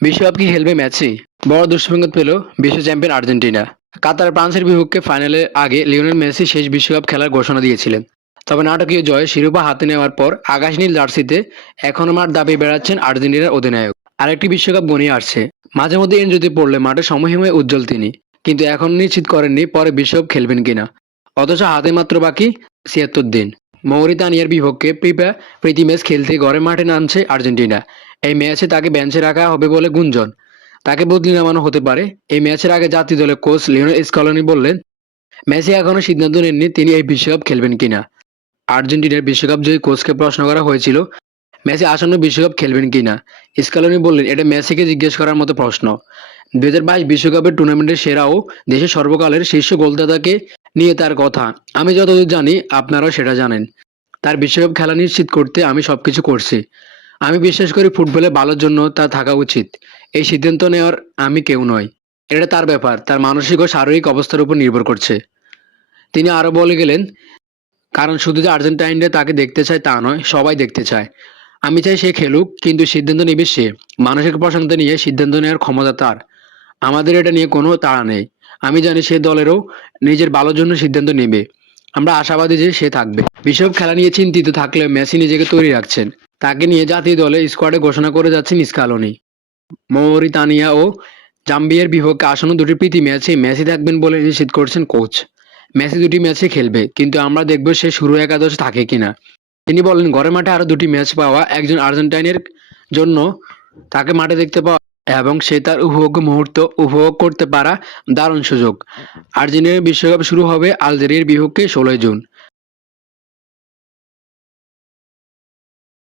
বিশ্বকাপ কি খেলবে ম্যাচে? বড় দুঃসংবাদ পেল বিশ্ব চ্যাম্পিয়ন আর্জেন্টিনা। কাতার ফ্রান্সের বিপক্ষে ফাইনালের আগে লিওনেল মেসি শেষ বিশ্বকাপ খেলার ঘোষণা দিয়েছিলেন। তবে নাটকীয় জয়ে শিরোপা হাতে নেওয়ার পর আকাশ নীল জার্সিতে এখনো মাঠ দাপিয়ে বেড়াচ্ছেন আর্জেন্টিনার অধিনায়ক। আরেকটি বিশ্বকাপ ঘনিয়ে আসছে। মাঝে মধ্যে ইনজুরিতে পড়লে মাঠে সময়হিমে উজ্জ্বল তিনি, কিন্তু এখন নিশ্চিত করেননি পরে বিশ্বকাপ খেলবেন কিনা। অথচ হাতে মাত্র বাকি ৭৬ দিন। মৌরিতানিয়ার বিপক্ষে প্রীতি ম্যাচ খেলতে ঘরে মাঠে নামছে আর্জেন্টিনা। এই ম্যাচে তাকে বেঞ্চে রাখা হবে বলে গুঞ্জন। তাকে বদলি নামানো হতে পারে। এই ম্যাচের আগে জাতীয় দলের কোচ লিওনেল স্কলনি বললেন, মেসি এখনো সিদ্ধান্ত নেননি তিনি এই বিশ্বকাপ খেলবেন কিনা। আর্জেন্টিনার বিশ্বকাপ জয়ী কোচকে প্রশ্ন করা হয়েছিল মেসি আসন্ন বিশ্বকাপ খেলবেন কিনা। স্কলনি বললেন, এটা মেসিকে জিজ্ঞেস করার মতো প্রশ্ন। ২০২২ বিশ্বকাপের টুর্নামেন্টের সেরা ও দেশের সর্বকালের শীর্ষ গোলদাতাকে নিয়ে তার কথা। আমি যতদূর জানি আপনারাও সেটা জানেন। তার বিশ্বকাপ খেলা নিশ্চিত করতে আমি সবকিছু করছি। আমি বিশ্বাস করি ফুটবলে ভালোর জন্য তা থাকা উচিত। এই সিদ্ধান্ত নেওয়ার আমি কেউ নই। এটা তার ব্যাপার, তার মানসিক ও শারীরিক অবস্থার উপর নির্ভর করছে। তিনি আরো বলে গেলেন, কারণ শুধু যে আর্জেন্টাইনরা তাকে দেখতে চায় তা নয়, সবাই দেখতে চায়। আমি চাই সে খেলুক, কিন্তু সিদ্ধান্ত নেবে সে। মানসিক প্রশান্তি নিয়ে সিদ্ধান্ত নেওয়ার ক্ষমতা তার। আমাদের এটা নিয়ে কোনো তাড়া নেই। আমি জানি সে দলেরও নিজের ভালোর জন্য সিদ্ধান্ত নেবে। আমরা আশাবাদী যে সে থাকবে। বিশ্বকাপ খেলা নিয়ে চিন্তিত থাকলেও মেসি নিজেকে তৈরি রাখছেন। তাকে নিয়ে জাতীয় দলে স্কোয়াডে ঘোষণা করে যাচ্ছেন স্কালোনি। মৌরিতানিয়া ও জাম্বিয়ার বিপক্ষে আসন্ন দুটি প্রীতি ম্যাচে মেসি থাকবেন বলে নিশ্চিত করছেন কোচ। মেসি দুটি ম্যাচে খেলবে, কিন্তু আমরা দেখব সে শুরু একাদশে থাকে কিনা। তিনি বলেন, ঘরের মাঠে আরো দুটি ম্যাচ পাওয়া একজন আর্জেন্টাইনের জন্য তাকে মাঠে দেখতে পাওয়া এবং সে তার উপভোগ্য মুহূর্ত উপভোগ করতে পারা দারুণ সুযোগ। আর্জেন্টিনার বিশ্বকাপ শুরু হবে আলজেরিয়ার বিপক্ষে ১৬ জুন।